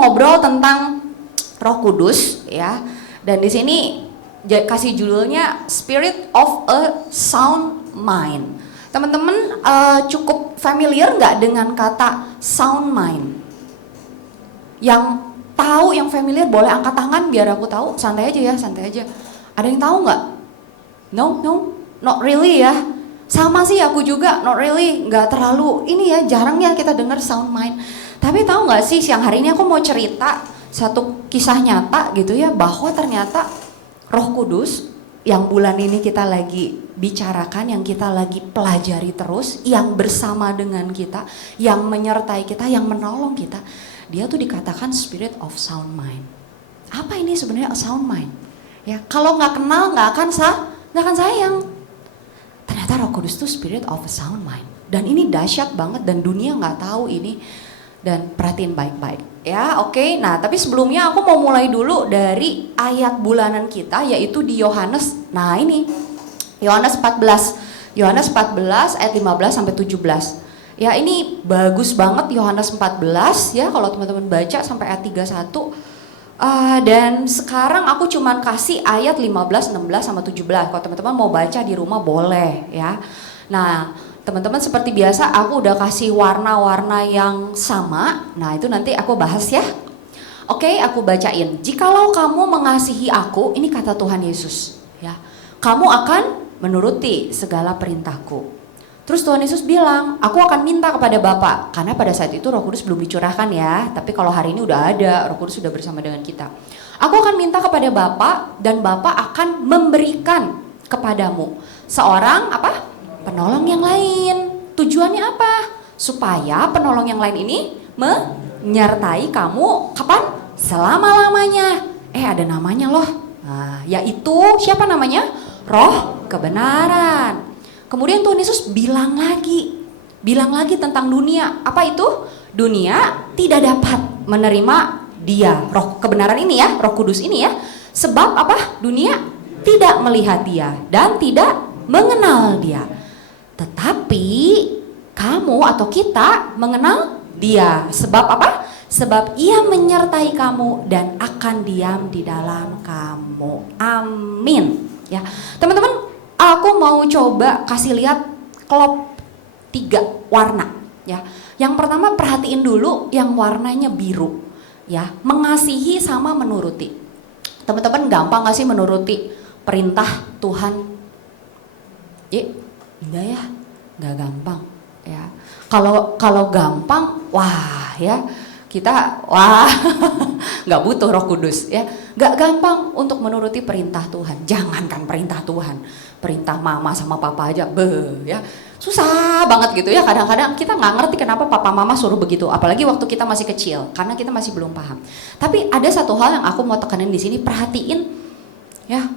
mau ngobrol tentang Roh Kudus ya. Dan di sini kasih judulnya Spirit of a Sound Mind. Teman-teman cukup familiar nggak dengan kata sound mind? Yang tahu, yang familiar boleh angkat tangan biar aku tahu. Santai aja ya, santai aja. Ada yang tahu nggak? No, not really ya. Sama sih aku juga, not really, nggak terlalu. Ini ya jarang ya kita dengar sound mind. Tapi tahu nggak sih, siang hari ini aku mau cerita satu kisah nyata gitu ya, bahwa ternyata Roh Kudus yang bulan ini kita lagi bicarakan, yang kita lagi pelajari terus, yang bersama dengan kita, yang menyertai kita, yang menolong kita, dia tuh dikatakan Spirit of Sound Mind. Apa ini sebenarnya sound mind? Ya, kalau nggak kenal nggak akan sayang. Ternyata Roh Kudus tuh Spirit of a Sound Mind. Dan ini dahsyat banget dan dunia nggak tahu ini. Dan perhatiin baik-baik ya, oke. Nah, tapi sebelumnya aku mau mulai dulu dari ayat bulanan kita, yaitu di Yohanes. Nah, ini Yohanes 14 ayat 15 sampai 17. Ya, ini bagus banget Yohanes 14 ya, kalau teman-teman baca sampai ayat 31. Dan sekarang aku cuman kasih ayat 15, 16 sama 17. Kalau teman-teman mau baca di rumah boleh ya. Nah, teman-teman seperti biasa aku udah kasih warna-warna yang sama. Nah, itu nanti aku bahas ya. Oke, aku bacain. Jikalau kamu mengasihi aku, ini kata Tuhan Yesus ya, kamu akan menuruti segala perintahku. Terus Tuhan Yesus bilang, aku akan minta kepada Bapa. Karena pada saat itu Roh Kudus belum dicurahkan ya, tapi kalau hari ini udah ada, Roh Kudus sudah bersama dengan kita. Aku akan minta kepada Bapa dan Bapa akan memberikan kepadamu seorang apa? Penolong yang lain. Tujuannya apa? Supaya penolong yang lain ini menyertai kamu kapan? Selama-lamanya. Ada namanya loh. Nah, yaitu siapa namanya? Roh kebenaran. Kemudian Tuhan Yesus bilang lagi tentang dunia. Apa itu? Dunia tidak dapat menerima dia, Roh kebenaran ini ya, Roh Kudus ini ya. Sebab apa? Dunia tidak melihat dia dan tidak mengenal dia. Tetapi kamu atau kita mengenal dia. Sebab apa? Sebab ia menyertai kamu dan akan diam di dalam kamu. Amin. Ya, teman-teman, aku mau coba kasih lihat klop 3 warna. Ya, yang pertama perhatiin dulu yang warnanya biru. Ya, mengasihi sama menuruti. Teman-teman gampang nggak sih menuruti perintah Tuhan? Enggak ya, nggak gampang ya. Kalau gampang, wah ya kita nggak butuh Roh Kudus ya. Nggak gampang untuk menuruti perintah Tuhan. Jangankan perintah Tuhan, perintah mama sama papa aja, ya susah banget gitu ya. Kadang-kadang kita nggak ngerti kenapa papa mama suruh begitu. Apalagi waktu kita masih kecil, karena kita masih belum paham. Tapi ada satu hal yang aku mau tekanin di sini, perhatiin ya.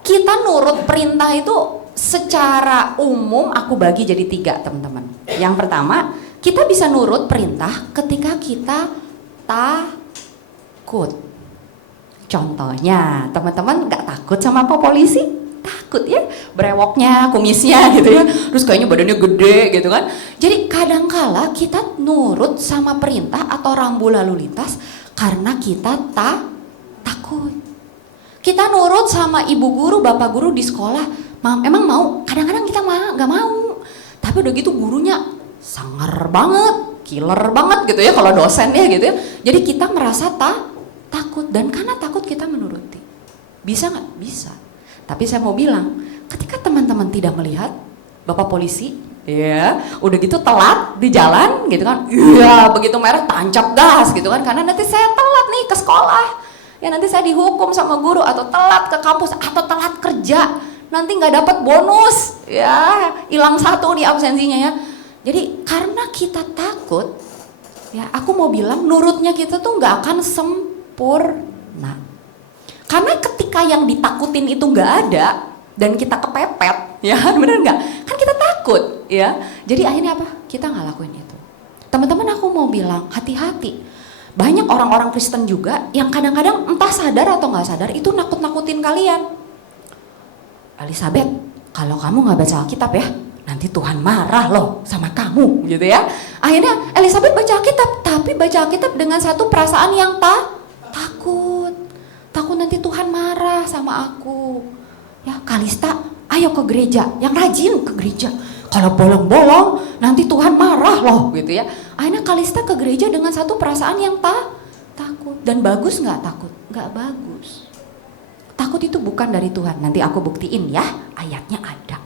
Kita nurut perintah itu secara umum aku bagi jadi 3, teman-teman. Yang pertama, kita bisa nurut perintah ketika kita takut. Contohnya, teman-teman nggak takut sama apa polisi? Takut ya, brewoknya, kumisnya gitu ya. Terus kayaknya badannya gede gitu kan. Jadi kadangkala kita nurut sama perintah atau rambu lalu lintas karena kita takut. Kita nurut sama ibu guru, bapak guru di sekolah. Emang mau? Kadang-kadang kita nggak mau. Tapi udah gitu gurunya sangar banget, killer banget gitu ya kalau dosen ya gitu ya. Jadi kita merasa takut, dan karena takut kita menuruti. Bisa nggak? Bisa. Tapi saya mau bilang, ketika teman-teman tidak melihat bapak polisi, ya udah gitu telat di jalan gitu kan, iya begitu merah tancap gas gitu kan, karena nanti saya telat nih ke sekolah, ya nanti saya dihukum sama guru, atau telat ke kampus, atau telat kerja, nanti nggak dapat bonus, ya hilang 1 di absensinya ya. Jadi karena kita takut, ya aku mau bilang nurutnya kita tuh nggak akan sempurna. Karena ketika yang ditakutin itu nggak ada dan kita kepepet, ya bener nggak? Kan kita takut, ya. Jadi akhirnya apa? Kita nggak lakuin itu. Teman-teman, aku mau bilang hati-hati. Banyak orang-orang Kristen juga yang kadang-kadang entah sadar atau nggak sadar itu nakut-nakutin kalian. Elizabeth, kalau kamu nggak baca Alkitab ya, nanti Tuhan marah loh sama kamu gitu ya. Akhirnya Elizabeth baca Alkitab, tapi baca Alkitab dengan satu perasaan yang takut. Takut nanti Tuhan marah sama aku. Ya, Kalista, ayo ke gereja, yang rajin ke gereja. Kalau bolong-bolong nanti Tuhan marah loh gitu ya. Akhirnya Kalista ke gereja dengan satu perasaan yang takut. Dan bagus nggak takut? Nggak bagus. Takut itu bukan dari Tuhan. Nanti aku buktiin ya, ayatnya ada.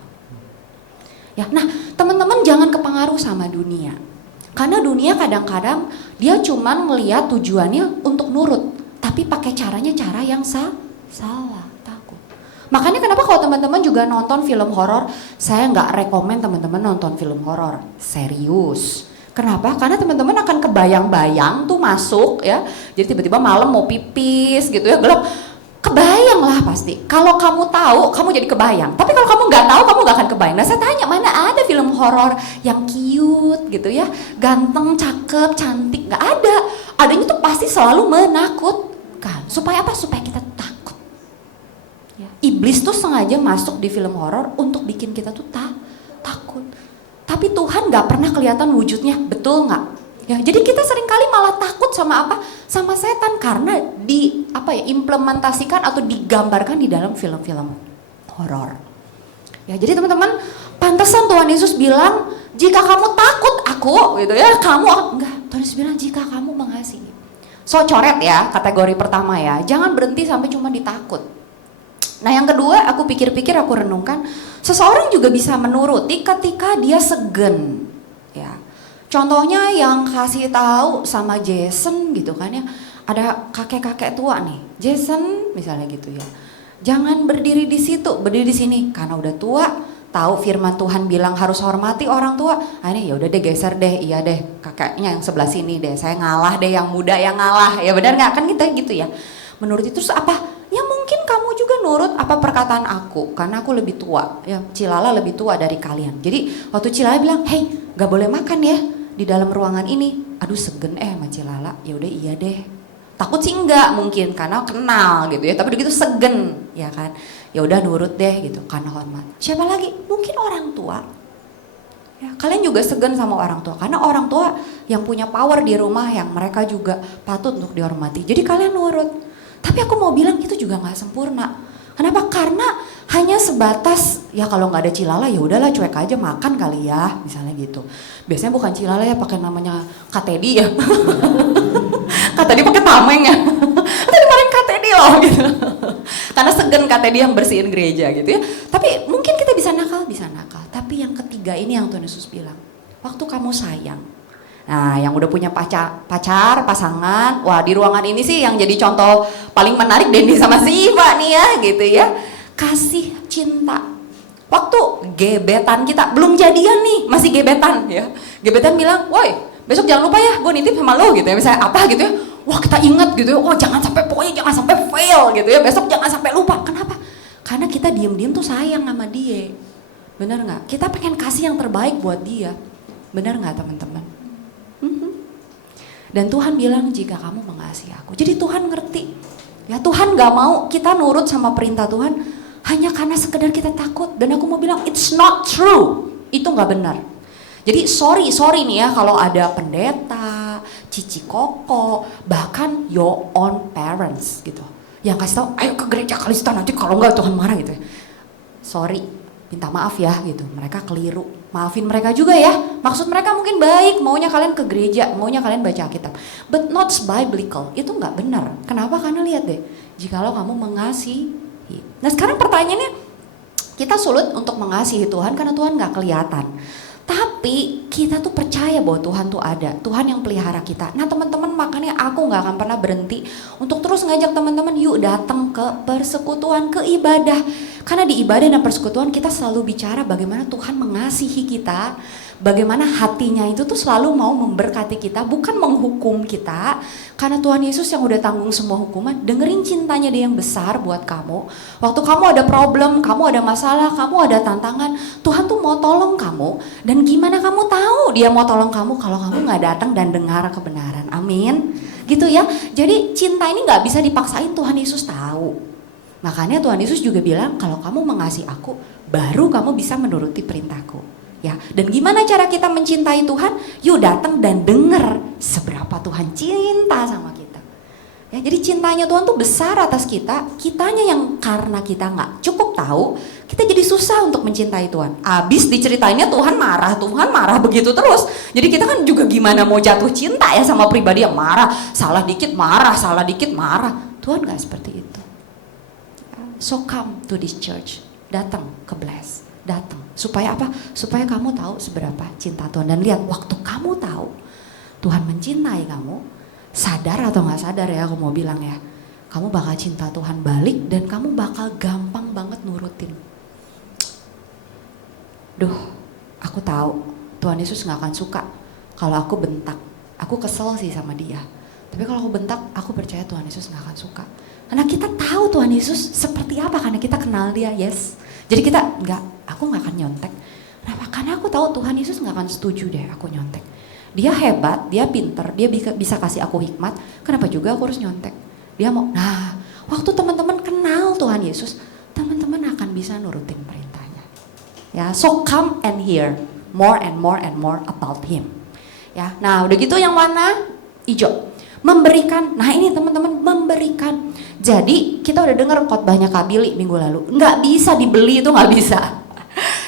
Ya, nah teman-teman jangan kepengaruh sama dunia. Karena dunia kadang-kadang dia cuman ngelihat tujuannya untuk nurut, tapi pakai caranya cara yang salah, takut. Makanya kenapa kalau teman-teman juga nonton film horor, saya nggak rekomen teman-teman nonton film horor serius. Kenapa? Karena teman-teman akan kebayang-bayang tuh masuk ya. Jadi tiba-tiba malam mau pipis gitu ya, gelap. Kebayang lah pasti. Kalau kamu tahu, kamu jadi kebayang. Tapi kalau kamu nggak tahu, kamu nggak akan kebayang. Nah saya tanya, mana ada film horor yang cute gitu ya, ganteng, cakep, cantik? Nggak ada. Adanya tuh pasti selalu menakutkan. Supaya apa? Supaya kita takut. Ya. Iblis tuh sengaja masuk di film horor untuk bikin kita tuh takut. Tapi Tuhan nggak pernah kelihatan wujudnya, betul nggak? Ya, jadi kita seringkali malah takut sama apa? Sama setan karena implementasikan atau digambarkan di dalam film-film horor. Ya, jadi teman-teman, pantesan Tuhan Yesus bilang, jika kamu takut aku, gitu ya, enggak. Tuhan Yesus bilang jika kamu mengasihi. So coret ya, kategori pertama ya, jangan berhenti sampai cuma ditakut. Nah yang kedua, aku pikir-pikir, aku renungkan, seseorang juga bisa menuruti ketika dia segen. Ya. Contohnya yang kasih tahu sama Jason gitu kan ya, ada kakek-kakek tua nih, Jason misalnya gitu ya, jangan berdiri di situ, berdiri di sini, karena udah tua, tahu firman Tuhan bilang harus hormati orang tua, akhirnya ya udah deh geser deh, iya deh kakeknya yang sebelah sini deh, saya ngalah deh, yang muda yang ngalah, ya benar nggak kan kita gitu ya, menurut itu terus apa? Ya mungkin kamu juga nurut apa perkataan aku, karena aku lebih tua, ya Cilala lebih tua dari kalian, jadi waktu Cilala bilang, hey nggak boleh makan ya di dalam ruangan ini, aduh segen sama Cilala, ya udah iya deh, takut sih enggak mungkin karena kenal gitu ya, tapi begitu segen ya kan, ya udah nurut deh gitu karena hormat. Siapa lagi? Mungkin orang tua. Ya, kalian juga segan sama orang tua karena orang tua yang punya power di rumah yang mereka juga patut untuk dihormati. Jadi kalian nurut. Tapi aku mau bilang itu juga nggak sempurna. Kenapa? Karena hanya sebatas ya kalau nggak ada Cilala ya udahlah cuek aja makan kali ya misalnya gitu. Biasanya bukan Cilala ya pakai namanya Katedi ya. Katedi pakai tameng ya. Tadi kemarin Katedi loh gitu. Karena segan Katedi yang bersihin gereja gitu ya. Tapi mungkin kita bisa nakal. Tapi yang ketiga ini yang Tuhan Yesus bilang, waktu kamu sayang. Nah, yang udah punya pacar, pasangan, wah di ruangan ini sih yang jadi contoh paling menarik Dendi sama Siva nih ya, gitu ya. Kasih cinta. Waktu gebetan kita, belum jadian nih, masih gebetan ya. Gebetan bilang, woi besok jangan lupa ya, gue nitip sama lo gitu ya, misalnya apa gitu ya. Wah kita ingat gitu ya, oh jangan sampai, pokoknya jangan sampai fail gitu ya, besok jangan sampai lupa. Kenapa? Karena kita diem-diem tuh sayang sama dia. Bener gak? Kita pengen kasih yang terbaik buat dia. Bener gak teman-teman? Dan Tuhan bilang jika kamu mengasihi aku. Jadi Tuhan ngerti. Ya Tuhan gak mau kita nurut sama perintah Tuhan hanya karena sekedar kita takut. Dan aku mau bilang it's not true. Itu gak benar. Jadi sorry nih ya kalau ada pendeta, cici koko, bahkan your own parents gitu. Yang kasih tahu ayo ke gereja Kalista nanti kalau enggak Tuhan marah gitu ya. Sorry, minta maaf ya gitu. Mereka keliru. Maafin mereka juga ya. Maksud mereka mungkin baik, maunya kalian ke gereja, maunya kalian baca Alkitab. But not biblical. Itu nggak benar. Kenapa? Karena lihat deh, jikalau kamu mengasihi. Nah sekarang pertanyaannya, kita sulit untuk mengasihi Tuhan karena Tuhan nggak kelihatan. Tapi kita tuh percaya bahwa Tuhan tuh ada, Tuhan yang pelihara kita. Nah teman-teman, makanya aku nggak akan pernah berhenti untuk terus ngajak teman-teman yuk datang ke persekutuan, ke ibadah. Karena di ibadah dan persekutuan kita selalu bicara bagaimana Tuhan mengasihi kita, bagaimana hatinya itu tuh selalu mau memberkati kita, bukan menghukum kita. Karena Tuhan Yesus yang udah tanggung semua hukuman, dengerin cintanya dia yang besar buat kamu. Waktu kamu ada problem, kamu ada masalah, kamu ada tantangan, Tuhan tuh mau tolong kamu. Dan gimana kamu tahu dia mau tolong kamu kalau kamu gak datang dan dengar kebenaran, amin. Gitu ya, jadi cinta ini gak bisa dipaksain, Tuhan Yesus tahu. Makanya Tuhan Yesus juga bilang kalau kamu mengasihi aku, baru kamu bisa menuruti perintahku. Ya, dan gimana cara kita mencintai Tuhan? Yuk datang dan dengar seberapa Tuhan cinta sama kita. Ya, jadi cintanya Tuhan tuh besar atas kita. Kitanya yang karena kita nggak cukup tahu, kita jadi susah untuk mencintai Tuhan. Abis diceritainnya Tuhan marah begitu terus. Jadi kita kan juga gimana mau jatuh cinta ya sama pribadi yang marah, salah dikit marah. Tuhan nggak seperti itu. So come to this church, datang ke Bless. Datang, supaya apa? Supaya kamu tahu seberapa cinta Tuhan. Dan lihat, waktu kamu tahu Tuhan mencintai kamu, sadar atau gak sadar ya, aku mau bilang ya, kamu bakal cinta Tuhan balik dan kamu bakal gampang banget nurutin. Aku tahu Tuhan Yesus gak akan suka kalau aku bentak. Aku kesel sih sama dia, tapi kalau aku bentak, aku percaya Tuhan Yesus gak akan suka. Karena kita tahu Tuhan Yesus seperti apa, karena kita kenal dia, yes. Jadi aku gak akan nyontek. Kenapa? Karena aku tahu Tuhan Yesus gak akan setuju deh aku nyontek. Dia hebat, dia pinter, dia bisa kasih aku hikmat. Kenapa juga aku harus nyontek? Dia mau, waktu teman-teman kenal Tuhan Yesus, teman-teman akan bisa nurutin perintahnya. Ya, so come and hear more and more about Him. Ya, nah udah gitu yang warna hijau. Memberikan, nah ini teman-teman, memberikan. Jadi kita udah dengar khotbahnya Kak Billy minggu lalu, nggak bisa dibeli, itu nggak bisa.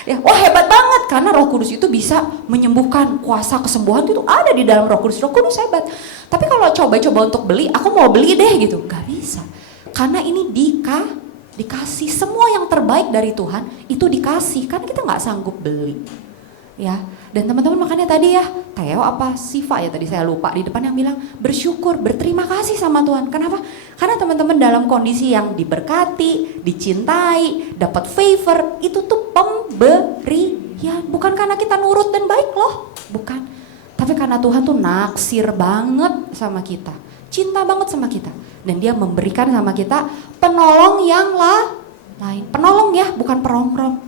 Ya, wah hebat banget karena Roh Kudus itu bisa menyembuhkan, kuasa kesembuhan itu ada di dalam Roh Kudus. Roh Kudus hebat. Tapi kalau coba-coba untuk beli, aku mau beli deh gitu, nggak bisa. Karena ini dikasih semua yang terbaik dari Tuhan itu dikasih, karena kita nggak sanggup beli. Ya, dan teman-teman makanya tadi ya, Theo apa Siva ya tadi saya lupa di depan yang bilang bersyukur, berterima kasih sama Tuhan. Kenapa? Karena teman-teman dalam kondisi yang diberkati, dicintai, dapat favor, itu tuh pemberian. Bukan karena kita nurut dan baik loh, bukan. Tapi karena Tuhan tuh naksir banget sama kita, cinta banget sama kita. Dan dia memberikan sama kita penolong yang lain. Penolong ya, bukan perongrong.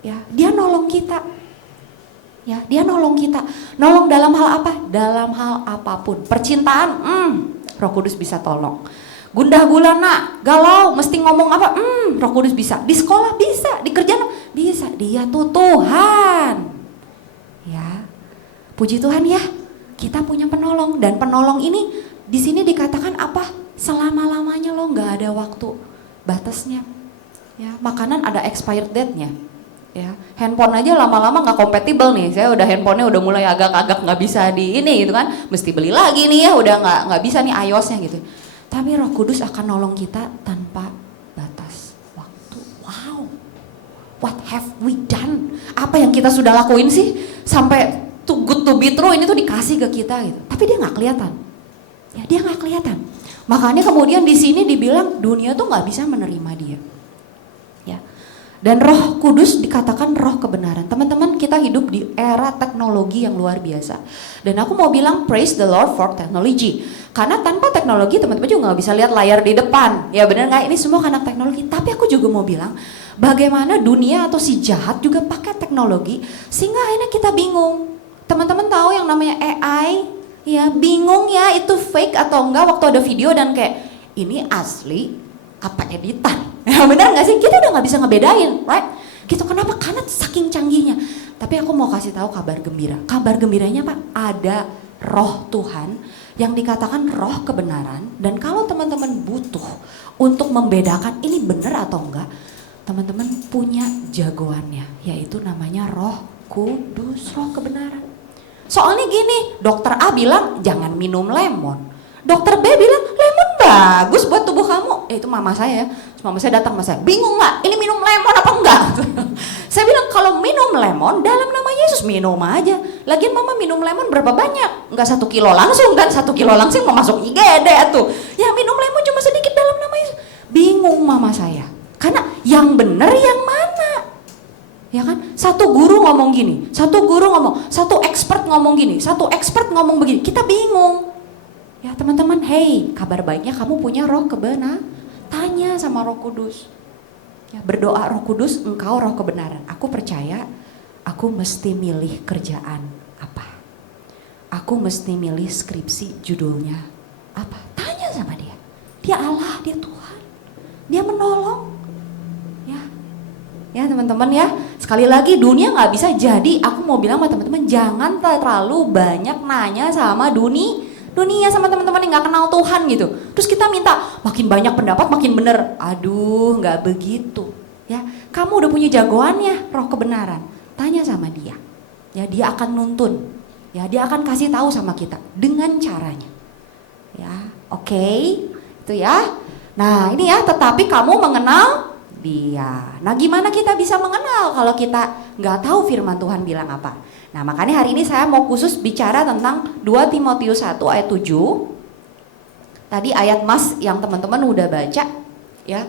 Ya, dia nolong kita. Ya, dia nolong kita. Nolong dalam hal apa? Dalam hal apapun. Percintaan, Roh Kudus bisa tolong. Gundah gulana, galau, mesti ngomong apa? Roh Kudus bisa. Di sekolah bisa, di kerjaan bisa. Dia tuh Tuhan. Ya, puji Tuhan ya. Kita punya penolong, dan penolong ini di sini dikatakan apa? Selama-lamanya lo nggak ada waktu batasnya. Ya, makanan ada expired date-nya. Ya, handphone aja lama-lama nggak kompatibel nih. Saya udah handphonenya udah mulai agak-agak nggak bisa di ini gitu kan, mesti beli lagi nih ya, udah nggak bisa nih iOS-nya gitu. Tapi Roh Kudus akan nolong kita tanpa batas waktu. Wow, what have we done? Apa yang kita sudah lakuin sih sampai too good to be true ini tuh dikasih ke kita gitu. Tapi dia nggak kelihatan. Ya, dia nggak kelihatan. Makanya kemudian di sini dibilang dunia tuh nggak bisa menerima dia. Ya. Dan Roh Kudus dikatakan roh kebenaran. Teman-teman, kita hidup di era teknologi yang luar biasa. Dan aku mau bilang praise the Lord for technology. Karena tanpa teknologi teman-teman juga gak bisa lihat layar di depan. Ya benar gak? Ini semua karena teknologi. Tapi aku juga mau bilang bagaimana dunia atau si jahat juga pakai teknologi sehingga akhirnya kita bingung. Teman-teman tahu yang namanya AI? Ya bingung ya itu fake atau enggak waktu ada video dan kayak ini asli apa editan. Ya benar gak sih? Kita udah gak bisa ngebedain, right? Gitu, kenapa? Karena saking canggihnya. Tapi aku mau kasih tahu kabar gembira. Kabar gembiranya apa? Ada roh Tuhan yang dikatakan roh kebenaran. Dan kalau teman-teman butuh untuk membedakan ini benar atau enggak, teman-teman punya jagoannya, yaitu namanya Roh Kudus, roh kebenaran. Soalnya gini, dokter A bilang jangan minum lemon. Dokter B bilang lemon bagus buat tubuh kamu. Itu mama saya ya. Mama saya datang sama saya, bingung nggak? Ini minum lemon apa enggak? Saya bilang kalau minum lemon dalam nama Yesus minum aja. Lagian mama minum lemon berapa banyak? Enggak 1 kilo langsung kan? 1 kilo langsung mau masuk IGD tuh. Ya minum lemon cuma sedikit dalam nama Yesus. Bingung mama saya. Karena yang benar yang mana? Ya kan? Satu guru ngomong gini, satu guru ngomong, satu expert ngomong gini, satu expert ngomong begini. Kita bingung. Ya teman-teman, hey, kabar baiknya kamu punya roh kebenaran. Tanya sama Roh Kudus. Ya, berdoa, Roh Kudus, engkau roh kebenaran. Aku percaya, aku mesti milih kerjaan apa. Aku mesti milih skripsi judulnya apa. Tanya sama dia. Dia Allah, dia Tuhan. Dia menolong. Ya teman-teman ya, Sekali lagi, dunia nggak bisa jadi. Aku mau bilang sama teman-teman, jangan terlalu banyak nanya sama dunia sama teman-teman yang nggak kenal Tuhan gitu. Terus kita minta makin banyak pendapat makin bener. Aduh, nggak begitu. Ya, kamu udah punya jagoannya, roh kebenaran. Tanya sama dia. Ya, dia akan nuntun. Ya, dia akan kasih tahu sama kita dengan caranya. Ya, oke, itu ya. Nah, ini ya, tetapi kamu mengenal dia. Nah, gimana kita bisa mengenal kalau kita nggak tahu firman Tuhan bilang apa? Nah, makanya hari ini saya mau khusus bicara tentang 2 Timotius 1 ayat 7. Tadi ayat Mas yang teman-teman udah baca, ya.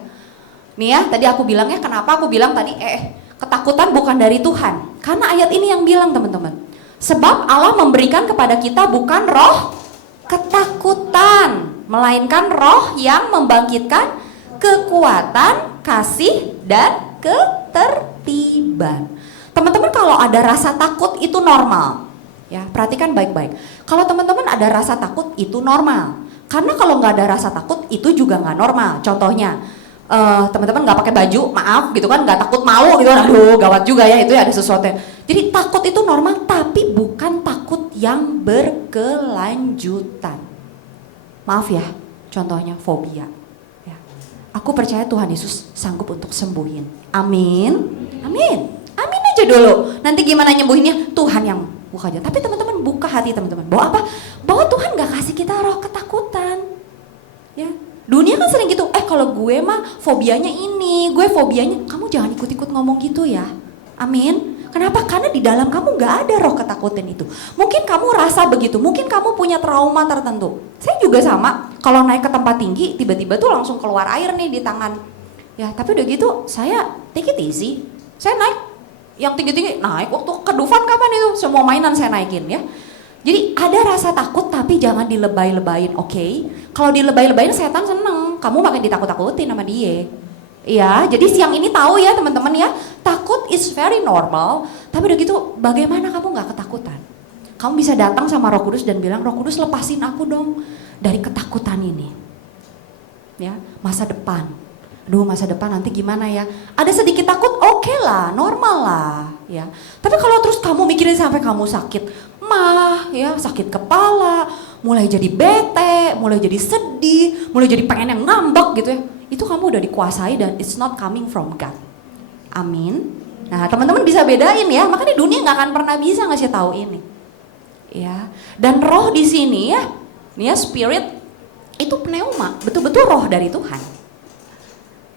Nih ya, tadi aku bilangnya, kenapa aku bilang tadi ketakutan bukan dari Tuhan. Karena ayat ini yang bilang, teman-teman. Sebab Allah memberikan kepada kita bukan roh ketakutan, melainkan roh yang membangkitkan kekuatan, kasih, dan ketertiban. Teman-teman, kalau ada rasa takut itu normal. Ya, perhatikan baik-baik. Kalau teman-teman ada rasa takut itu normal. Karena kalau nggak ada rasa takut itu juga nggak normal. Contohnya, teman-teman nggak pakai baju, maaf gitu kan, nggak takut mau gitu, aduh gawat juga ya, itu ya ada sesuatu. Jadi takut itu normal, tapi bukan takut yang berkelanjutan. Maaf ya, contohnya fobia. Ya. Aku percaya Tuhan Yesus sanggup untuk sembuhin. Amin, amin, amin aja dulu. Nanti gimana nyembuhinnya? Tuhan yang buka aja. Tapi teman-teman buka hati teman-teman. Bahwa apa? Bahwa Tuhan nggak kasih kita roh ketakutan. Ya. Dunia kan sering gitu, kalau gue mah fobianya ini, gue fobianya, kamu jangan ikut-ikut ngomong gitu ya. Amin. Kenapa? Karena di dalam kamu gak ada roh ketakutan itu. Mungkin kamu rasa begitu, mungkin kamu punya trauma tertentu. Saya juga sama, kalau naik ke tempat tinggi, tiba-tiba tuh langsung keluar air nih di tangan. Ya, tapi udah gitu, saya take it easy. Saya naik, yang tinggi-tinggi, naik waktu ke Dufan kapan itu, semua mainan saya naikin ya. Jadi ada rasa takut tapi jangan dilebay-lebayin, oke? Kalau dilebay-lebayin setan seneng, kamu makin ditakut-takutin sama dia. Iya, jadi siang ini tahu ya teman-teman ya, takut is very normal. Tapi udah gitu, bagaimana kamu nggak ketakutan? Kamu bisa datang sama Roh Kudus dan bilang, Roh Kudus lepasin aku dong dari ketakutan ini. Ya, masa depan. Aduh, masa depan nanti gimana ya? Ada sedikit takut, oke lah, normal lah, ya. Tapi kalau terus kamu mikirin sampai kamu sakit, ya sakit kepala, mulai jadi bete, mulai jadi sedih, mulai jadi pengen yang ngambek gitu ya. Itu kamu udah dikuasai dan it's not coming from God. Amin. Nah, teman-teman bisa bedain ya. Makanya dunia nggak akan pernah bisa ngasih tahu ini. Ya. Dan roh di sini ya, nih ya, spirit itu pneuma, betul-betul roh dari Tuhan.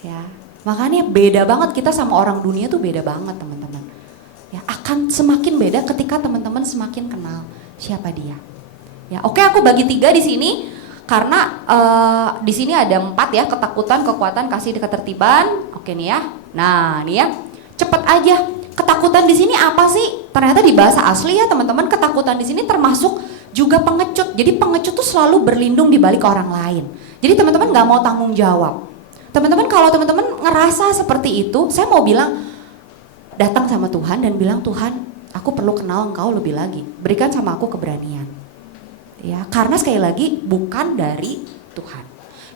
Ya. Makanya beda banget kita sama orang dunia tuh beda banget, teman-teman. Ya, akan semakin beda ketika teman-teman semakin kenal siapa dia. Ya, oke, aku bagi 3 di sini karena di sini ada 4 ya, ketakutan, kekuatan, kasih, ketertiban. Oke nih ya. Nah, nih ya. Cepet aja. Ketakutan di sini apa sih? Ternyata di bahasa asli ya, teman-teman, ketakutan di sini termasuk juga pengecut. Jadi pengecut tuh selalu berlindung di balik orang lain. Jadi teman-teman nggak mau tanggung jawab. Teman-teman, kalau teman-teman ngerasa seperti itu, saya mau bilang, datang sama Tuhan dan bilang, Tuhan, aku perlu kenal Engkau lebih lagi. Berikan sama aku keberanian. Ya, karena sekali lagi bukan dari Tuhan.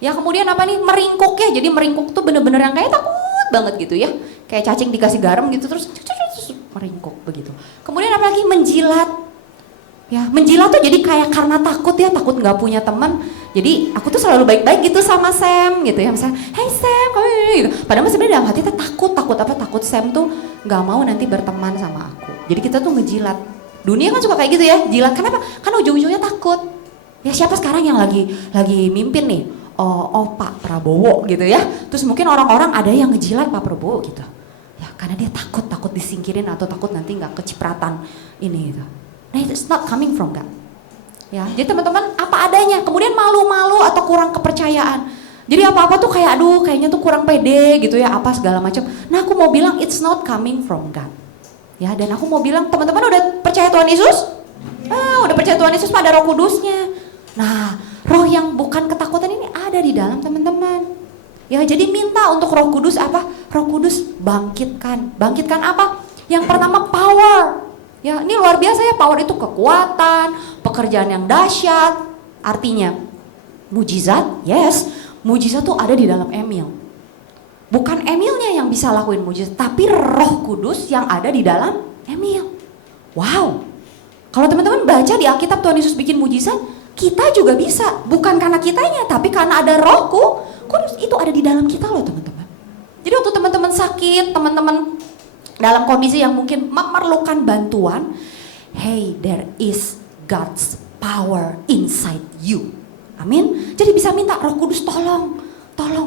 Ya, kemudian apa nih? Meringkuk ya. Jadi meringkuk tuh bener-bener yang kayak takut banget gitu ya. Kayak cacing dikasih garam gitu terus meringkuk begitu. Kemudian apa lagi? Menjilat. Ya, menjilat tuh jadi kayak karena takut ya, takut nggak punya teman. Jadi aku tuh selalu baik-baik gitu sama Sam gitu ya, misalnya, hey Sam, kamu gitu. Padahal sebenarnya dalam hati tuh takut apa? Takut Sam tuh nggak mau nanti berteman sama aku. Jadi kita tuh ngejilat. Dunia kan suka kayak gitu ya, jilat. Kenapa? Kan ujung-ujungnya takut. Ya siapa sekarang yang lagi mimpin nih? Oh Pak Prabowo gitu ya. Terus mungkin orang-orang ada yang ngejilat Pak Prabowo gitu. Ya karena dia takut disingkirin atau takut nanti nggak kecipratan ini gitu. Nah, it's not coming from God. Ya, jadi teman-teman apa adanya. Kemudian malu-malu atau kurang kepercayaan. Jadi apa-apa tuh kayak aduh kayaknya tuh kurang pede gitu ya, apa segala macam. Nah, aku mau bilang it's not coming from God. Ya, dan aku mau bilang teman-teman udah percaya Tuhan Yesus? Udah percaya Tuhan Yesus pada Roh Kudusnya. Nah, roh yang bukan ketakutan ini ada di dalam teman-teman. Ya, jadi minta untuk Roh Kudus apa? Roh Kudus bangkitkan. Bangkitkan apa? Yang pertama power. Ya, ini luar biasa ya, power itu kekuatan, pekerjaan yang dahsyat. Artinya mujizat, yes, mujizat tuh ada di dalam Emil. Bukan Emilnya yang bisa lakuin mujizat, tapi Roh Kudus yang ada di dalam Emil. Wow. Kalau teman-teman baca di Alkitab Tuhan Yesus bikin mujizat, kita juga bisa. Bukan karena kitanya, tapi karena ada Roh Kudus itu ada di dalam kita loh teman-teman. Jadi waktu teman-teman sakit, teman-teman dalam kondisi yang mungkin memerlukan bantuan, hey, there is God's power inside you. Amin. Jadi bisa minta Roh Kudus tolong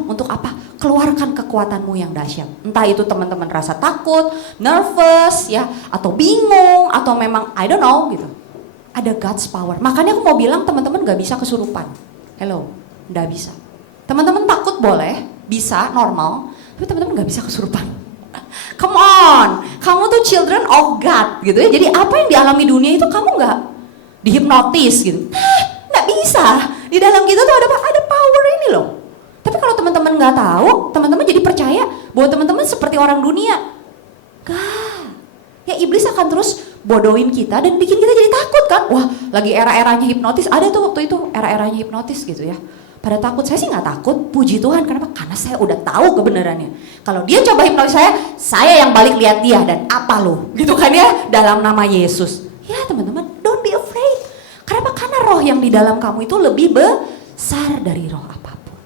untuk apa? Keluarkan kekuatanmu yang dahsyat. Entah itu teman-teman rasa takut, nervous ya, atau bingung, atau memang I don't know gitu. Ada God's power. Makanya aku mau bilang teman-teman gak bisa kesurupan. Hello, gak bisa. Teman-teman takut boleh, bisa, normal, tapi teman-teman gak bisa kesurupan. Come on, kamu tuh children of God gitu ya. Jadi apa yang dialami dunia itu kamu gak dihipnotis gitu. Gak bisa. Di dalam kita tuh ada power ini loh. Tapi kalau teman-teman nggak tahu, teman-teman jadi percaya bahwa teman-teman seperti orang dunia. Gak. Ya iblis akan terus bodohin kita dan bikin kita jadi takut kan. Wah, lagi era-eranya hipnotis. Ada tuh waktu itu era-eranya hipnotis gitu ya. Pada takut, saya sih nggak takut. Puji Tuhan, kenapa? Karena saya udah tahu kebenarannya. Kalau dia coba hipnotis saya yang balik lihat dia dan apa lo? Gitu kan ya, dalam nama Yesus. Ya teman-teman, don't be afraid. Kenapa? Karena roh yang di dalam kamu itu lebih besar dari roh apapun.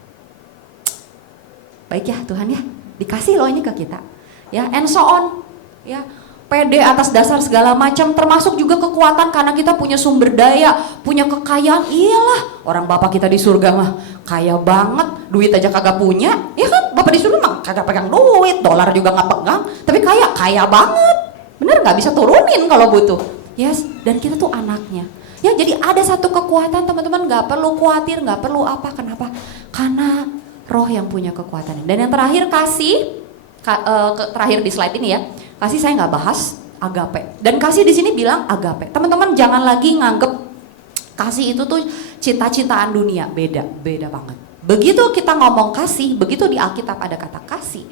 Baik ya Tuhan ya, dikasih loh ini ke kita. Ya, and so on. Ya, pede atas dasar segala macam, termasuk juga kekuatan karena kita punya sumber daya, punya kekayaan. Iyalah, orang bapak kita di surga mah kaya banget, duit aja kagak punya. Ya kan, bapak di surga mah kagak pegang duit, dolar juga nggak pegang, tapi kaya banget. Bener nggak bisa turunin kalau butuh. Yes, dan kita tuh anaknya. Ya, jadi ada satu kekuatan teman-teman, nggak perlu khawatir, nggak perlu apa. Kenapa? Karena roh yang punya kekuatan. Dan yang terakhir kasih, terakhir di slide ini ya, kasih saya nggak bahas, agape. Dan kasih di sini bilang agape. Teman-teman jangan lagi nganggep kasih itu tuh cita-citaan dunia, beda banget. Begitu kita ngomong kasih, begitu di Alkitab ada kata kasih,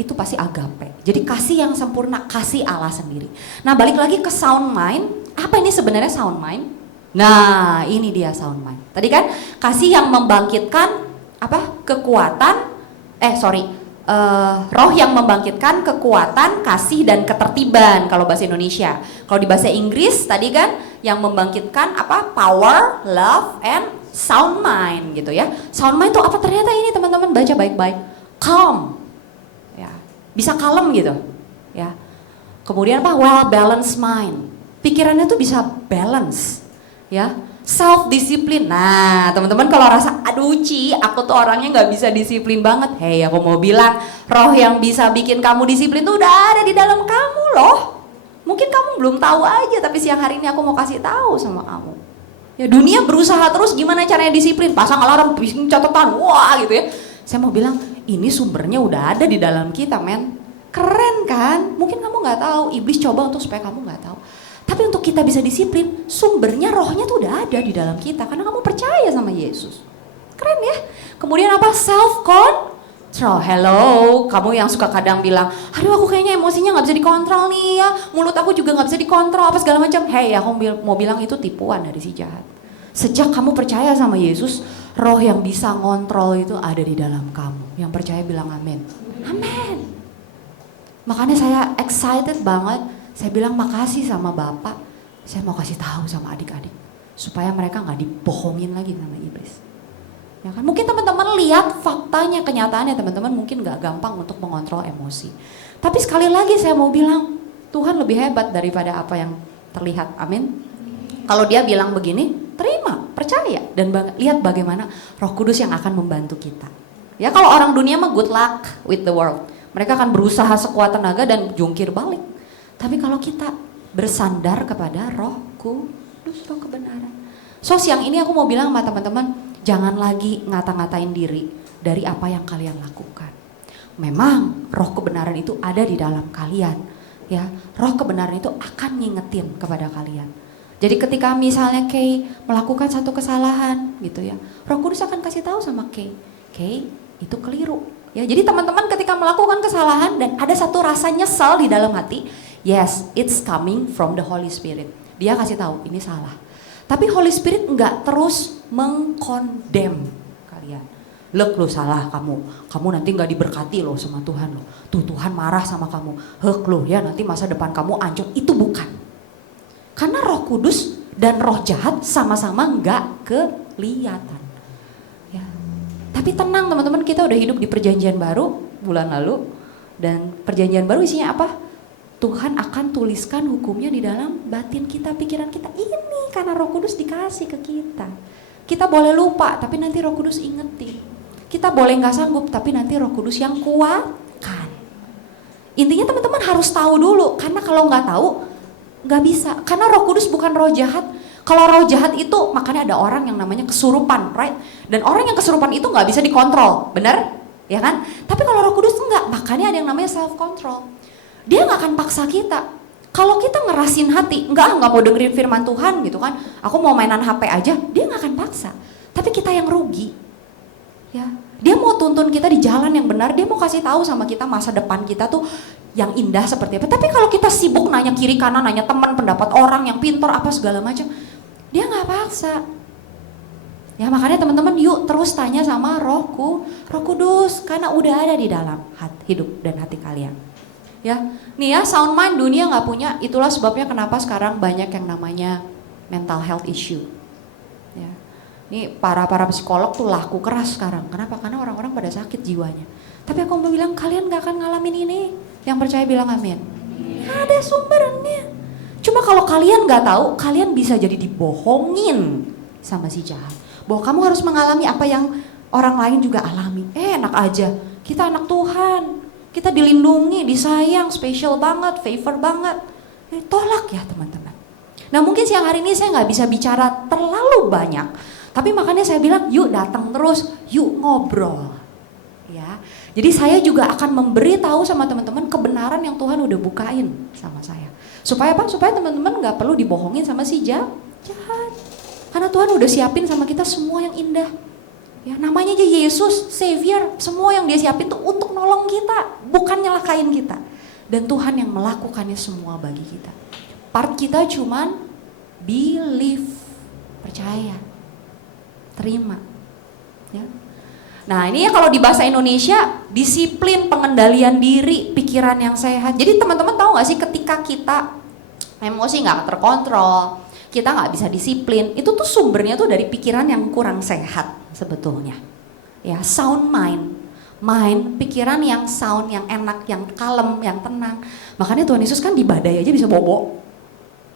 itu pasti agape. Jadi kasih yang sempurna, kasih Allah sendiri. Nah balik lagi ke sound mind, apa ini sebenarnya sound mind? Nah ini dia sound mind. Tadi kan kasih yang membangkitkan apa? Kekuatan, roh yang membangkitkan kekuatan, kasih dan ketertiban kalau bahasa Indonesia. Kalau di bahasa Inggris tadi kan yang membangkitkan apa? Power, love, and sound mind gitu ya. Sound mind itu apa? Ternyata ini teman-teman baca baik-baik. Calm, ya, bisa kalem gitu, ya. Kemudian apa? Well balanced mind. Pikirannya tuh bisa balance, ya. Self discipline. Nah teman-teman kalau rasa aduh aku tuh orangnya nggak bisa disiplin banget, hey aku mau bilang roh yang bisa bikin kamu disiplin tuh udah ada di dalam kamu loh. Mungkin kamu belum tahu aja, tapi siang hari ini aku mau kasih tahu sama kamu. Ya dunia berusaha terus gimana caranya disiplin, pasang alarm, bikin catatan, wah gitu ya. Saya mau bilang ini sumbernya udah ada di dalam kita men. Keren kan? Mungkin kamu nggak tahu, iblis coba untuk supaya kamu nggak tahu. Tapi untuk kita bisa disiplin, sumbernya rohnya tuh udah ada di dalam kita karena kamu percaya sama Yesus. Keren ya? Kemudian apa? Self control. Hello, kamu yang suka kadang bilang, aduh aku kayaknya emosinya nggak bisa dikontrol nih ya, mulut aku juga nggak bisa dikontrol apa segala macam. Hey, aku mau bilang itu tipuan dari si jahat. Sejak kamu percaya sama Yesus, roh yang bisa ngontrol itu ada di dalam kamu. Yang percaya bilang amin. Amin. Makanya saya excited banget. Saya bilang makasih sama Bapak, saya mau kasih tahu sama adik-adik supaya mereka nggak dibohongin lagi sama iblis. Ya kan? Mungkin teman-teman lihat faktanya, kenyataannya teman-teman mungkin nggak gampang untuk mengontrol emosi. Tapi sekali lagi saya mau bilang Tuhan lebih hebat daripada apa yang terlihat. Amin. Kalau dia bilang begini, terima, percaya dan lihat bagaimana Roh Kudus yang akan membantu kita. Ya kalau orang dunia mah good luck with the world. Mereka akan berusaha sekuat tenaga dan jungkir balik. Tapi kalau kita bersandar kepada Roh Kudus, roh kebenaran. So siang ini aku mau bilang sama teman-teman, jangan lagi ngata-ngatain diri dari apa yang kalian lakukan. Memang roh kebenaran itu ada di dalam kalian, ya. Roh kebenaran itu akan ngingetin kepada kalian. Jadi ketika misalnya Kay melakukan satu kesalahan gitu ya, Roh Kudus akan kasih tahu sama Kay, Kay itu keliru. Ya, jadi teman-teman ketika melakukan kesalahan dan ada satu rasa nyesal di dalam hati, yes, it's coming from the Holy Spirit. Dia kasih tahu ini salah. Tapi Holy Spirit enggak terus mengkondem kalian. Lek lo salah kamu nanti nggak diberkati loh sama Tuhan loh. Tuh Tuhan marah sama kamu. Hek lo ya nanti masa depan kamu hancur. Itu bukan. Karena Roh Kudus dan roh jahat sama-sama nggak kelihatan. Ya. Tapi tenang teman-teman, kita udah hidup di perjanjian baru bulan lalu dan perjanjian baru isinya apa? Tuhan akan tuliskan hukumnya di dalam batin kita, pikiran kita. Ini karena Roh Kudus dikasih ke kita. Kita boleh lupa, tapi nanti Roh Kudus ingetin. Kita boleh nggak sanggup, tapi nanti Roh Kudus yang kuatkan. Intinya teman-teman harus tahu dulu, karena kalau nggak tahu nggak bisa. Karena Roh Kudus bukan roh jahat. Kalau roh jahat itu makanya ada orang yang namanya kesurupan, right? Dan orang yang kesurupan itu nggak bisa dikontrol, benar? Ya kan? Tapi kalau Roh Kudus enggak, makanya ada yang namanya self control. Dia nggak akan paksa kita. Kalau kita ngerasin hati, nggak mau dengerin firman Tuhan gitu kan, aku mau mainan HP aja, dia nggak akan paksa. Tapi kita yang rugi, ya. Dia mau tuntun kita di jalan yang benar, dia mau kasih tahu sama kita masa depan kita tuh yang indah seperti apa. Tapi kalau kita sibuk nanya kiri kanan, nanya teman, pendapat orang yang pintar apa segala macam, dia nggak paksa. Ya makanya teman-teman yuk terus tanya sama Roh Kudus, karena udah ada di dalam hidup dan hati kalian. Ya, nih ya sound mind dunia nggak punya, itulah sebabnya kenapa sekarang banyak yang namanya mental health issue. Ya, ini para psikolog tuh laku keras sekarang. Kenapa? Karena orang-orang pada sakit jiwanya. Tapi aku mau bilang kalian nggak akan ngalamin ini. Yang percaya bilang amin. Ada sumbernya. Cuma kalau kalian nggak tahu, kalian bisa jadi dibohongin sama si jahat. Bahwa kamu harus mengalami apa yang orang lain juga alami. Enak aja, kita anak Tuhan. Kita dilindungi, disayang, spesial banget, favor banget. Tolak ya teman-teman. Nah mungkin siang hari ini saya nggak bisa bicara terlalu banyak. Tapi makanya saya bilang yuk datang terus, yuk ngobrol. Ya, jadi saya juga akan memberi tahu sama teman-teman kebenaran yang Tuhan udah bukain sama saya. Supaya apa? Supaya teman-teman nggak perlu dibohongin sama si jahat. Karena Tuhan udah siapin sama kita semua yang indah. Ya, namanya aja Yesus, Savior, semua yang dia siapin tuh untuk nolong kita, bukan nyelakain kita. Dan Tuhan yang melakukannya semua bagi kita. Part kita cuman believe, percaya, terima. Ya. Nah ini ya kalau di bahasa Indonesia, disiplin, pengendalian diri, pikiran yang sehat. Jadi teman-teman tahu gak sih ketika kita emosi gak terkontrol, kita nggak bisa disiplin, itu tuh sumbernya tuh dari pikiran yang kurang sehat sebetulnya. Ya, sound mind, pikiran yang sound, yang enak, yang kalem, yang tenang. Makanya Tuhan Yesus kan di badai aja bisa bobo.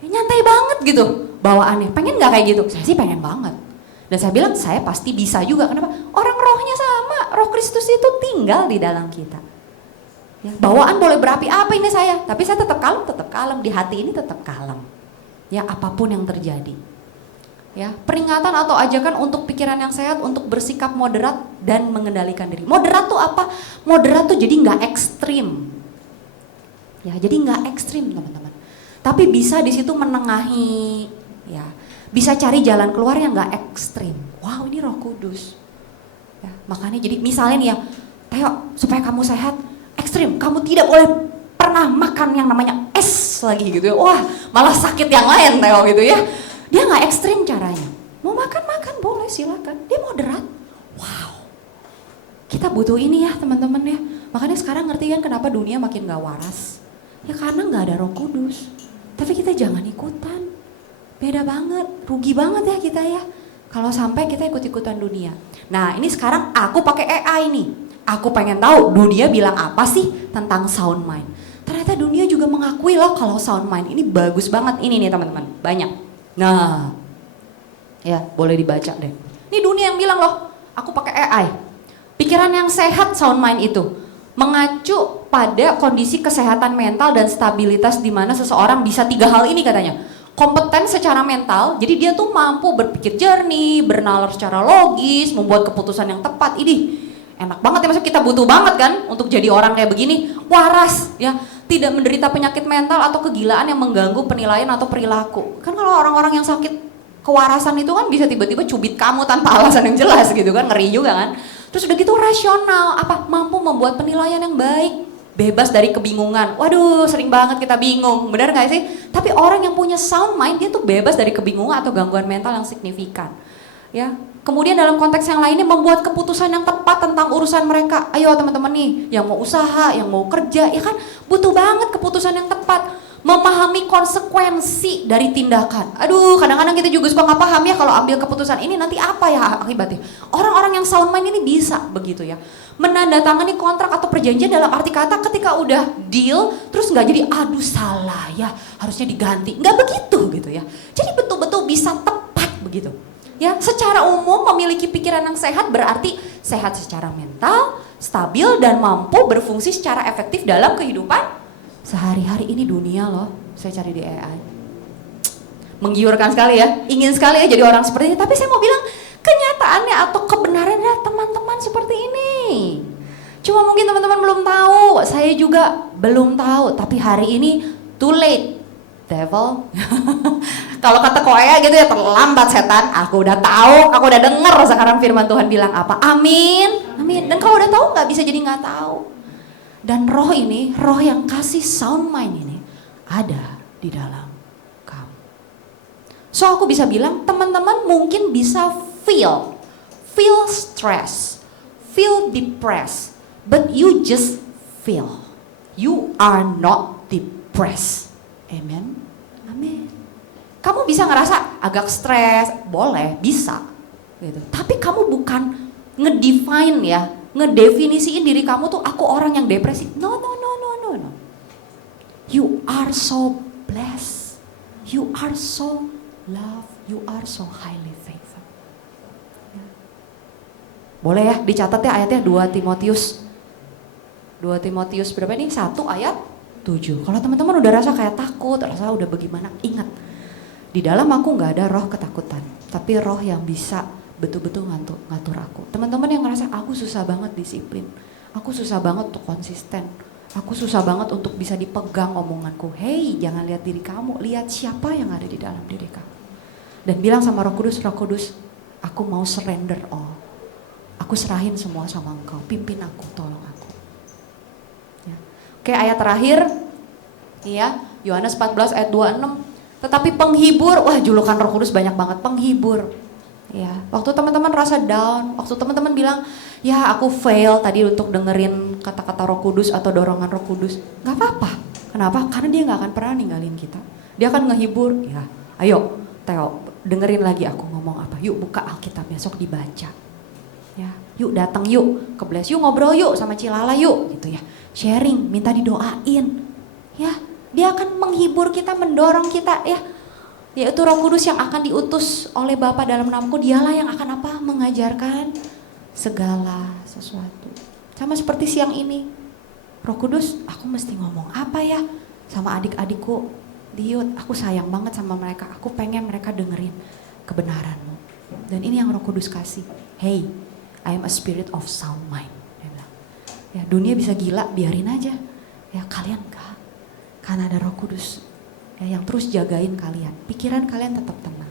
Ya, nyantai banget gitu bawaannya. Pengen nggak kayak gitu? Saya sih pengen banget. Dan saya bilang saya pasti bisa juga. Kenapa? Orang rohnya sama, Roh Kristus itu tinggal di dalam kita. Ya, bawaan boleh berapi-api ini saya, tapi saya tetap kalem, di hati ini tetap kalem. Ya apapun yang terjadi. Ya, peringatan atau ajakan untuk pikiran yang sehat, untuk bersikap moderat dan mengendalikan diri. Moderat tuh apa? Moderat tuh jadi nggak ekstrim. Ya, jadi nggak ekstrim teman-teman. Tapi bisa di situ menengahi. Ya, bisa cari jalan keluar yang nggak ekstrim. Wow, ini Roh Kudus. Ya, makanya jadi misalnya nih ya, Teo, supaya kamu sehat, ekstrim. Kamu tidak boleh pernah makan yang namanya es lagi gitu ya. Wah, malah sakit yang lain Teo gitu ya. Dia nggak ekstrim caranya. Mau makan boleh silakan. Dia moderat. Wow. Kita butuh ini ya teman-teman ya. Makanya sekarang ngerti kan kenapa dunia makin gak waras. Ya karena nggak ada Roh Kudus. Tapi kita jangan ikutan. Beda banget, rugi banget ya kita ya. Kalau sampai kita ikut-ikutan dunia. Nah ini sekarang aku pakai AI nih. Aku pengen tahu dunia bilang apa sih tentang sound mind. Ternyata dunia juga mengakui loh kalau sound mind ini bagus banget. Ini nih teman-teman, banyak. Nah, ya boleh dibaca deh. Ini dunia yang bilang loh, aku pakai AI. Pikiran yang sehat sound mind itu mengacu pada kondisi kesehatan mental dan stabilitas di mana seseorang bisa 3 hal ini katanya. Kompeten secara mental, jadi dia tuh mampu berpikir jernih, bernalar secara logis, membuat keputusan yang tepat. Ini enak banget ya, maksudnya kita butuh banget kan untuk jadi orang kayak begini. Waras ya, tidak menderita penyakit mental atau kegilaan yang mengganggu penilaian atau perilaku. Kan kalau orang-orang yang sakit kewarasan itu kan bisa tiba-tiba cubit kamu tanpa alasan yang jelas gitu kan, ngeri juga kan. Terus udah gitu rasional, mampu membuat penilaian yang baik, bebas dari kebingungan. Waduh, sering banget kita bingung, benar gak sih? Tapi orang yang punya sound mind, dia tuh bebas dari kebingungan atau gangguan mental yang signifikan. ya. Kemudian dalam konteks yang lainnya membuat keputusan yang tepat tentang urusan mereka. Ayo teman-teman nih, yang mau usaha, yang mau kerja, ya kan butuh banget keputusan yang tepat. Memahami konsekuensi dari tindakan. Aduh, kadang-kadang kita juga suka nggak paham ya kalau ambil keputusan ini nanti apa ya akibatnya. Orang-orang yang sound mind ini bisa begitu ya. Menandatangani kontrak atau perjanjian dalam arti kata ketika udah deal, terus nggak jadi aduh salah ya, harusnya diganti. Nggak begitu gitu ya. Jadi betul-betul bisa tepat begitu. Ya, secara umum memiliki pikiran yang sehat berarti sehat secara mental, stabil dan mampu berfungsi secara efektif dalam kehidupan sehari-hari. Ini dunia loh, saya cari di AI. Menggiurkan sekali ya, ingin sekali ya jadi orang seperti ini. Tapi saya mau bilang kenyataannya atau kebenarannya teman-teman seperti ini. Cuma mungkin teman-teman belum tahu, saya juga belum tahu. Tapi hari ini too late. Devil, kalau kata Koea gitu ya, terlambat setan. Aku udah tahu, aku udah denger sekarang firman Tuhan bilang apa. Amin, amin. Dan kalau udah tahu nggak bisa jadi nggak tahu. Dan roh ini, roh yang kasih sound mind ini ada di dalam kamu. So aku bisa bilang teman-teman mungkin bisa feel stress, feel depressed, but you just feel. You are not depressed. Amen. Amin. Kamu bisa ngerasa agak stres, boleh, bisa. Gitu. Tapi kamu bukan ngedefine ya, ngedefinisiin diri kamu tuh aku orang yang depresi. No. You are so blessed. You are so loved. You are so highly favored. Ya. Boleh ya dicatat ya ayatnya 2 Timotius berapa ini? 1 ayat 7. Kalau teman-teman udah rasa kayak takut, rasa udah bagaimana, ingat. Di dalam aku gak ada roh ketakutan, tapi roh yang bisa betul-betul ngatur aku. Teman-teman yang ngerasa aku susah banget disiplin, aku susah banget untuk konsisten, aku susah banget untuk bisa dipegang omonganku. Hey, jangan lihat diri kamu, lihat siapa yang ada di dalam diri kamu. Dan bilang sama Roh Kudus, aku mau surrender all. Aku serahin semua sama Engkau, pimpin aku, tolong aku. Oke, ayat terakhir, ya, Yohanes 14 ayat 26. Tetapi penghibur, wah julukan Roh Kudus banyak banget, penghibur. Ya, waktu teman-teman rasa down, waktu teman-teman bilang, ya aku fail tadi untuk dengerin kata-kata Roh Kudus atau dorongan Roh Kudus, nggak apa-apa. Kenapa? Karena dia nggak akan pernah ninggalin kita. Dia akan ngehibur. Ya, ayo, Theo, dengerin lagi aku ngomong apa. Yuk buka Alkitab besok dibaca. Ya, yuk datang yuk ke Bless, yuk ngobrol yuk sama Cilala yuk, gitu ya. Sharing, minta didoain, ya, dia akan menghibur kita, mendorong kita, ya, yaitu Roh Kudus yang akan diutus oleh Bapa dalam namaku, dialah yang akan apa? Mengajarkan segala sesuatu. Sama seperti siang ini, Roh Kudus, aku mesti ngomong apa ya sama adik-adikku di Youth, aku sayang banget sama mereka, aku pengen mereka dengerin kebenaranmu. Dan ini yang Roh Kudus kasih, hey, I am a spirit of sound mind. Ya, dunia bisa gila, biarin aja. Ya, kalian enggak. Karena ada Roh Kudus ya, yang terus jagain kalian. Pikiran kalian tetap tenang.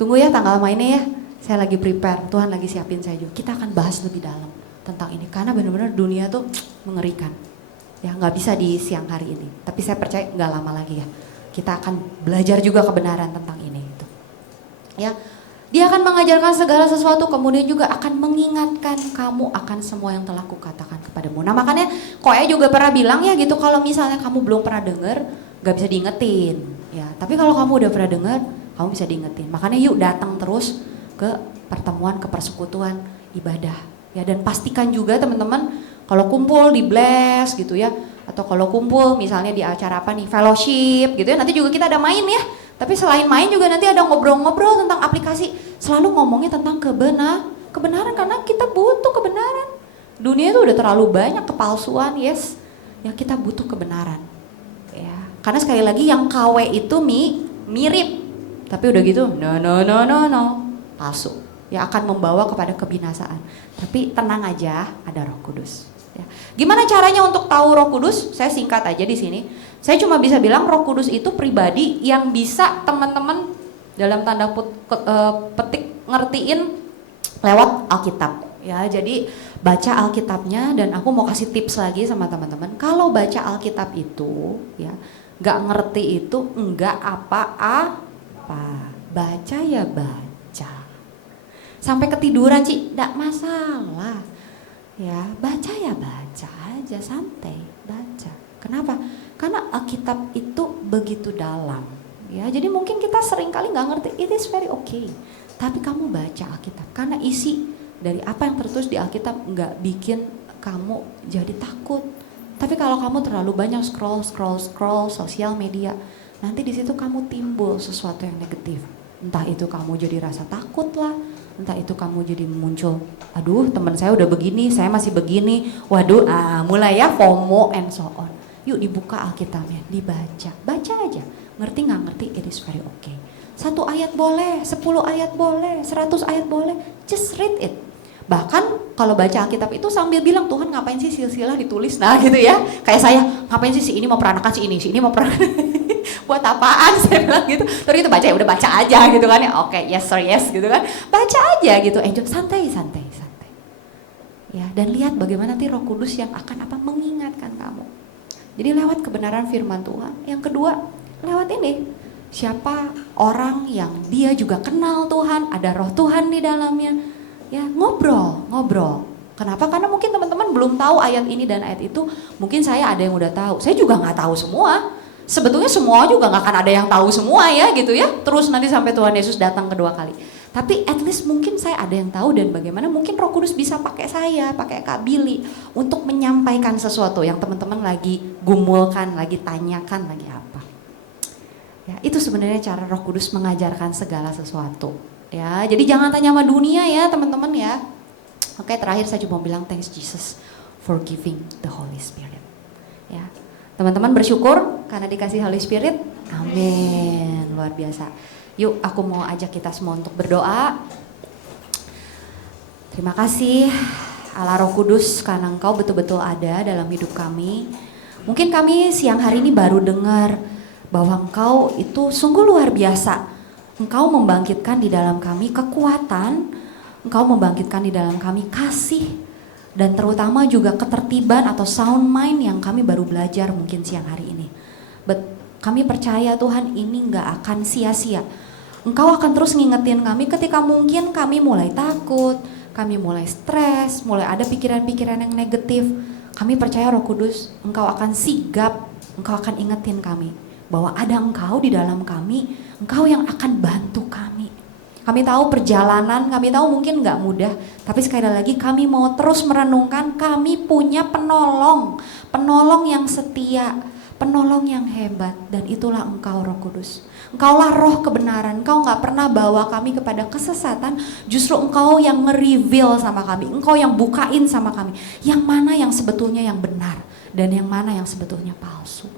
Tunggu ya tanggal mainnya ya. Saya lagi prepare, Tuhan lagi siapin saya juga. Kita akan bahas lebih dalam tentang ini. Karena benar-benar dunia tuh mengerikan. Ya, nggak bisa di siang hari ini. Tapi saya percaya nggak lama lagi ya. Kita akan belajar juga kebenaran tentang ini. Gitu. Ya. Dia akan mengajarkan segala sesuatu, kemudian juga akan mengingatkan kamu akan semua yang telah kukatakan kepadamu. Nah makanya Koe juga pernah bilang ya gitu, kalau misalnya kamu belum pernah dengar, gak bisa diingetin. Ya, tapi kalau kamu udah pernah dengar, kamu bisa diingetin. Makanya yuk datang terus ke pertemuan, ke persekutuan ibadah. Ya, dan pastikan juga teman-teman kalau kumpul di Bless gitu ya, atau kalau kumpul misalnya di acara apa nih, fellowship gitu ya, nanti juga kita ada main ya. Tapi selain main juga nanti ada ngobrol-ngobrol tentang aplikasi. Selalu ngomongnya tentang kebenaran karena kita butuh kebenaran. Dunia itu udah terlalu banyak kepalsuan, yes. Ya kita butuh kebenaran. Ya, karena sekali lagi yang KW itu mirip. Tapi udah gitu, no. Palsu. Ya akan membawa kepada kebinasaan. Tapi tenang aja, ada Roh Kudus. Ya. Gimana caranya untuk tahu Roh Kudus? Saya singkat aja di sini. Saya cuma bisa bilang Roh Kudus itu pribadi yang bisa teman-teman dalam tanda petik ngertiin lewat Alkitab. Ya, jadi baca Alkitabnya, dan aku mau kasih tips lagi sama teman-teman. Kalau baca Alkitab itu, ya, nggak ngerti itu enggak apa-apa. Baca ya baca. sampai ketiduran Ci, enggak masalah. Ya, baca aja, santai, baca. Kenapa? Karena Alkitab itu begitu dalam. Ya, jadi mungkin kita sering kali nggak ngerti, it is very okay. Tapi kamu baca Alkitab, karena isi dari apa yang tertulis di Alkitab nggak bikin kamu jadi takut. Tapi kalau kamu terlalu banyak scroll sosial media, nanti di situ kamu timbul sesuatu yang negatif. Entah itu kamu jadi rasa takut lah, entah itu kamu jadi muncul, aduh teman saya udah begini, saya masih begini, waduh, mulai ya FOMO and so on. Yuk dibuka Alkitabnya, dibaca, baca aja, ngerti nggak ngerti, it is very okay. 1 ayat boleh, 10 ayat boleh, 100 ayat boleh, just read it. Bahkan kalau baca Alkitab itu sambil bilang, Tuhan ngapain sih silsilah ditulis, nah gitu ya. Kayak saya, ngapain sih si ini mau peranakan, si ini mau peranakan. Buat apaan, saya bilang gitu. Terus itu baca, ya udah baca aja gitu kan ya. Oke, yes sir, yes gitu kan. Baca aja gitu, enjoy, santai. Ya, dan lihat bagaimana nanti Roh Kudus yang akan mengingatkan kamu. Jadi lewat kebenaran firman Tuhan. Yang kedua, lewat ini. Siapa orang yang dia juga kenal Tuhan, ada Roh Tuhan di dalamnya. Ya, ngobrol. Kenapa? Karena mungkin teman-teman belum tahu ayat ini dan ayat itu. Mungkin saya ada yang udah tahu. Saya juga nggak tahu semua. Sebetulnya semua juga nggak akan ada yang tahu semua ya gitu ya. Terus nanti sampai Tuhan Yesus datang kedua kali. Tapi at least mungkin saya ada yang tahu, dan bagaimana mungkin Roh Kudus bisa pakai saya, pakai Kak Billy untuk menyampaikan sesuatu yang teman-teman lagi gumulkan, lagi tanyakan, lagi apa. Ya, itu sebenarnya cara Roh Kudus mengajarkan segala sesuatu. Ya, jadi jangan tanya sama dunia ya teman-teman ya. Oke, terakhir saya cuma bilang thanks Jesus for giving the Holy Spirit. Ya, teman-teman bersyukur karena dikasih Holy Spirit. Amin, luar biasa. Yuk, aku mau ajak kita semua untuk berdoa. Terima kasih Allah Roh Kudus karena Engkau betul-betul ada dalam hidup kami. Mungkin kami siang hari ini baru dengar bahwa Engkau itu sungguh luar biasa. Engkau membangkitkan di dalam kami kekuatan, Engkau membangkitkan di dalam kami kasih, dan terutama juga ketertiban atau sound mind yang kami baru belajar mungkin siang hari ini. Kami percaya Tuhan ini gak akan sia-sia. Engkau akan terus ngingetin kami ketika mungkin kami mulai takut, kami mulai stres, mulai ada pikiran-pikiran yang negatif. Kami percaya Roh Kudus, Engkau akan sigap, Engkau akan ingetin kami bahwa ada Engkau di dalam kami, Engkau yang akan bantu kami. Kami tahu perjalanan, kami tahu mungkin gak mudah, tapi sekali lagi kami mau terus merenungkan kami punya penolong yang setia, penolong yang hebat, dan itulah Engkau Roh Kudus. Engkaulah Roh kebenaran, Engkau gak pernah bawa kami kepada kesesatan, justru Engkau yang nge-reveal sama kami, Engkau yang bukain sama kami, yang mana yang sebetulnya yang benar, dan yang mana yang sebetulnya palsu.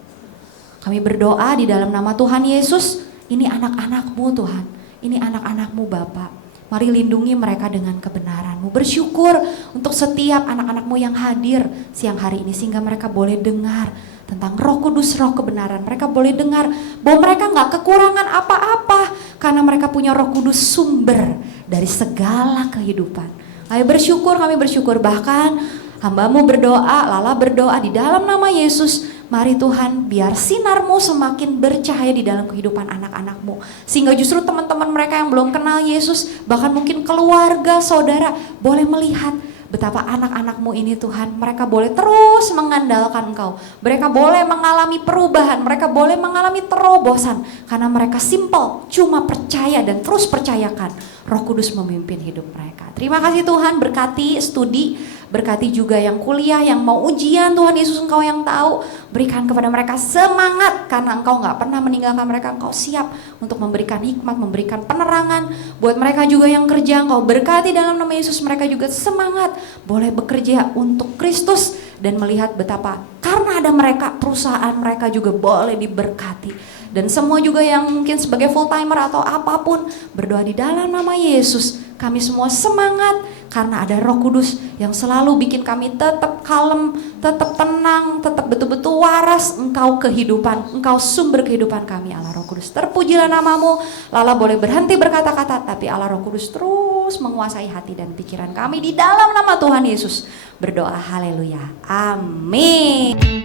Kami berdoa di dalam nama Tuhan Yesus, ini anak-anak-Mu Tuhan, ini anak-anak-Mu Bapa. Mari lindungi mereka dengan kebenaran-Mu. Bersyukur untuk setiap anak-anak-Mu yang hadir siang hari ini, sehingga mereka boleh dengar tentang Roh Kudus, Roh kebenaran. Mereka boleh dengar bahwa mereka gak kekurangan apa-apa, karena mereka punya Roh Kudus, sumber dari segala kehidupan. Kami bersyukur bahkan hamba-Mu berdoa, Lala berdoa di dalam nama Yesus. Mari Tuhan, biar sinar-Mu semakin bercahaya di dalam kehidupan anak-anak-Mu, sehingga justru teman-teman mereka yang belum kenal Yesus, bahkan mungkin keluarga, saudara, boleh melihat betapa anak-anak-Mu ini Tuhan, mereka boleh terus mengandalkan Engkau. Mereka boleh mengalami perubahan, mereka boleh mengalami terobosan, karena mereka simple, cuma percaya dan terus percayakan Roh Kudus memimpin hidup mereka. Terima kasih Tuhan, berkati studi, berkati juga yang kuliah, yang mau ujian, Tuhan Yesus Engkau yang tahu. Berikan kepada mereka semangat, karena Engkau gak pernah meninggalkan mereka. Engkau siap untuk memberikan hikmat, memberikan penerangan. Buat mereka juga yang kerja, Engkau berkati dalam nama Yesus. Mereka juga semangat, boleh bekerja untuk Kristus, dan melihat betapa karena ada mereka, perusahaan mereka juga boleh diberkati. Dan semua juga yang mungkin sebagai full timer atau apapun, berdoa di dalam nama Yesus. Kami semua semangat karena ada Roh Kudus yang selalu bikin kami tetap kalem, tetap tenang, tetap betul-betul waras. Engkau kehidupan, Engkau sumber kehidupan kami, Allah Roh Kudus. Terpujilah namamu. Lala boleh berhenti berkata-kata, tapi Allah Roh Kudus terus menguasai hati dan pikiran kami di dalam nama Tuhan Yesus. Berdoa haleluya. Amin.